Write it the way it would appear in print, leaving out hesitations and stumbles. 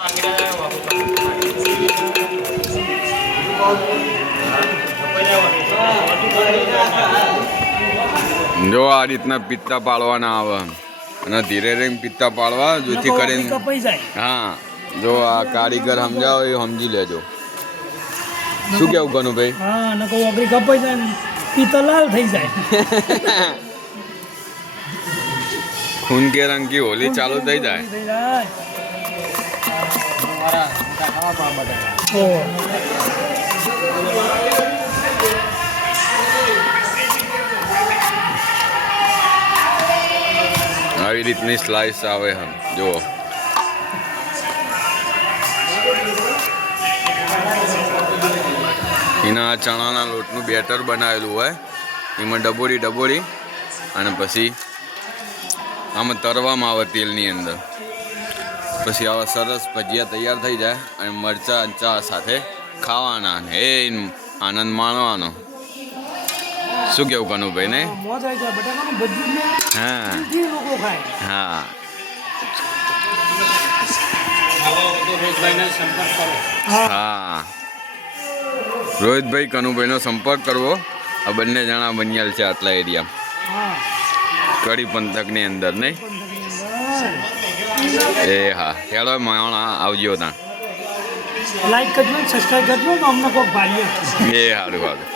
જો આ રીતના પિત્તા પાડવાના આવે અને ધીરે ધીરે પિત્તા પાડવા જેથી કરીને હા જો આ કારીગર સમજાવો એ સમજી લેજો. શું કેવું કનુભાઈ? હા ને કોઈ અગરી કપાઈ જાય પિત્તા લાલ થઈ જાય. ખૂન કે રંગ કી હોલી ચાલુ થઈ જાય. આવી રીતની સ્લાઇસ આવે હમ જુઓ. એના ચણાના લોટનું બેટર બનાવેલું હોય એમાં ડબોળી અને પછી આમાં તરવામાં આવે તેલની અંદર. પછી આવા સરસ ભજીયા તૈયાર થઈ જાય અને મરચાં ચા સાથે ખાવાના એ આનંદ માણવાનો. શું કેવું કનુભાઈ ને? હા હા હા રોહિતભાઈ કનુભાઈનો સંપર્ક કરવો. આ બંને જણા બન્યાલ છે આટલા એરિયા કડી પંથકની અંદર નહીં. એ હા હેડો માણા આવજો ત્યાં. લાઈક કરજો સબસ્ક્રાઈબ કરજો અમને કોઈ ભાઈ એ સારું સારું.